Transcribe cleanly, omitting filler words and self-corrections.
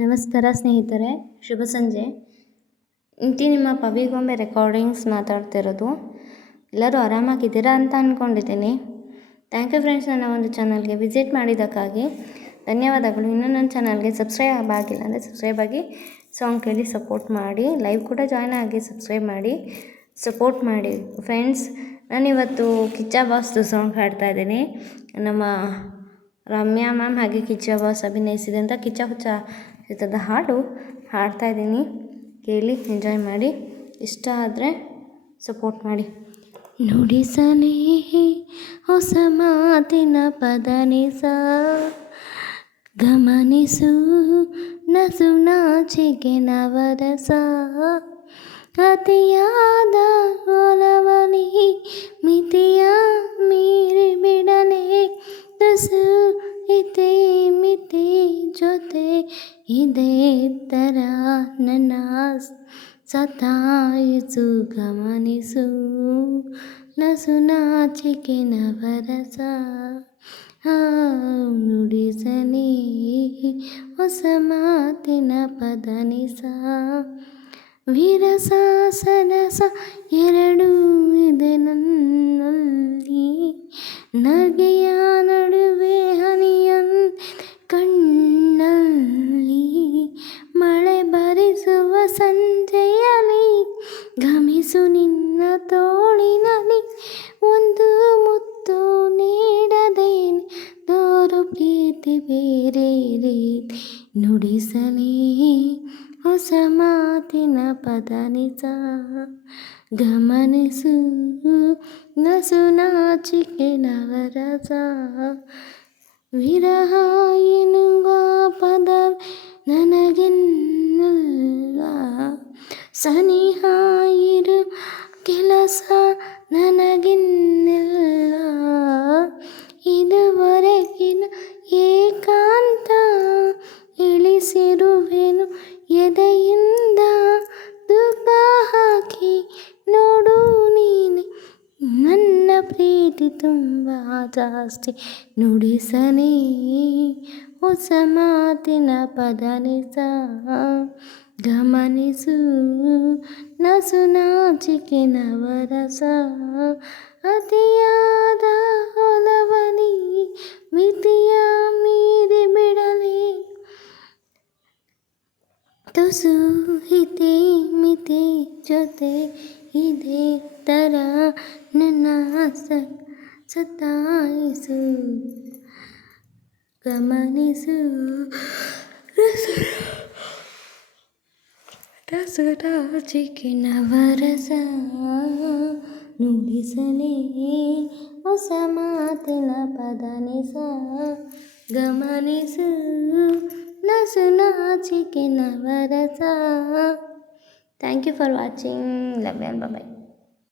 ನಮಸ್ಕಾರ ಸ್ನೇಹಿತರೆ, ಶುಭ ಸಂಜೆ. ನಿಮ್ಮ ಪವಿಗೊಂಬೆ ರೆಕಾರ್ಡಿಂಗ್ಸ್ ಮಾತಾಡ್ತಿರೋದು. ಎಲ್ಲರೂ ಆರಾಮಾಗಿದ್ದೀರಾ ಅಂತ ಅಂದ್ಕೊಂಡಿದ್ದೀನಿ. ಥ್ಯಾಂಕ್ ಯು ಫ್ರೆಂಡ್ಸ್, ನನ್ನ ಒಂದು ಚಾನಲ್ಗೆ ವಿಸಿಟ್ ಮಾಡಿದ್ದಕ್ಕಾಗಿ ಧನ್ಯವಾದಗಳು. ಇನ್ನೂ ನನ್ನ ಚಾನಲ್ಗೆ ಸಬ್ಸ್ಕ್ರೈಬ್ ಆಗಿಲ್ಲ ಅಂದರೆ ಸಬ್ಸ್ಕ್ರೈಬ್ ಆಗಿ ಸಾಂಗ್ ಕೇಳಿ ಸಪೋರ್ಟ್ ಮಾಡಿ. ಲೈವ್ ಕೂಡ ಜಾಯ್ನ್ ಆಗಿ ಸಬ್ಸ್ಕ್ರೈಬ್ ಮಾಡಿ ಸಪೋರ್ಟ್ ಮಾಡಿ ಫ್ರೆಂಡ್ಸ್. ನಾನಿವತ್ತು ಕಿಚ್ಚ ಬಾಸ್ದು ಸಾಂಗ್ ಹಾಡ್ತಾಯಿದ್ದೀನಿ. ನಮ್ಮ ರಮ್ಯಾ ಮ್ಯಾಮ್ ಹಾಗೆ ಕಿಚ್ಚ ಬಾಸ್ ಅಭಿನಯಿಸಿದಂಥ ಕಿಚ್ಚ ಹುಚ್ಚ ಚಿತ್ರದ ಹಾಡು ಹಾಡ್ತಾಯಿದ್ದೀನಿ. ಕೇಳಿ ಎಂಜಾಯ್ ಮಾಡಿ. ಇಷ್ಟ ಆದರೆ ಸಪೋರ್ಟ್ ಮಾಡಿ. ನುಡಿಸಲೇ ಹೊಸ ಮಾತಿನ ಪದನಿಸ, ಗಮನಿಸು ನಸು ನಾಚಿಕೆ ನವರಸ, ಅತಿಯಾದ ಒಲವಲಿ ಮಿತಿಯ ಮೀರಿ ಬಿಡಲೇ ತುಸು ಇತೆ ಮಿತಿ ಜೊತೆ ಇದೇ ಥರ ನನ್ನ ಸತಾಯಿಸು, ಗಮನಿಸು ನಸು ನಾಚಿಕೆ ನವರಸ, ನುಡಿಸಲೇ ಹೊಸ ಮಾತಿನ ಪದನಿಸ, ವಿರಸ ಸರಸ ಎರಡೂ ಇದೆ ನನ್ನಲ್ಲಿ, ನಗೆಯ ನಡುವೆ ಹನಿಯಂತೆ ಕಣ್ಣಲ್ಲಿ, ಮಳೆ ಬರಿಸುವ ಸಂಜೆಯಲ್ಲಿ ಘಮಿಸು ನಿನ್ನ ತೋಳಿನಲ್ಲಿ, ಒಂದು ಮುತ್ತು ನೀಡದೇನೆ ತೋರು ಪ್ರೀತಿ ಬೇರೆ ರೀತಿ, ನುಡಿಸಲೇ ಹೊಸ ಮಾತಿನ ಪದನಿಸ, ಗಮನಿಸು ನಸು ನಾಚಿಕೆ ನವರಸ, ವಿರಹ ಎನ್ನುವ ಪದ ನನಗೆನ್ನಲ್ಲ, ಸನಿಹ ಇರು ಕೆಲಸ ನನಗೆನ್ನಲ್ಲ, ಇದುವರೆಗಿನ ಏಕಾಂತ ಇಳಿಸಿರುವೆನು ಎದೆಯಿಂದ, ತೂಕ ಹಾಕಿ ನೋಡು ನೀನೆ ನನ್ನ ಪ್ರೀತಿ ತುಂಬ ಜಾಸ್ತಿ, ನುಡಿಸಲೇ ಹೊಸ ಮಾತಿನ ಪದನಿಸ, ಗಮನಿಸು ನಸು ನಾಚಿಕೆ ನವರಸ, ಅತಿಯಾದ ಒಲವಲಿ ಮಿತಿಯ ಮೀರಿ ಬಿಡಲೇ ತುಸು ಹಿತೆ ಮಿತಿ ಜೊತೆ ಇದೇ ಥರ ನನ್ನ ಸತಾಯಿಸು, ಗಮನಿಸು ನಸು ನಾಚಿಕೆ ನವರಸ, ನುಡಿಸಲೇ ಹೊಸ ಮಾತಿನ ಪದನಿಸ, ಗಮನಿಸು ನಸು ನಾಚಿಕೆ ನವರಸ. Thank you for watching. Love you all. Bye.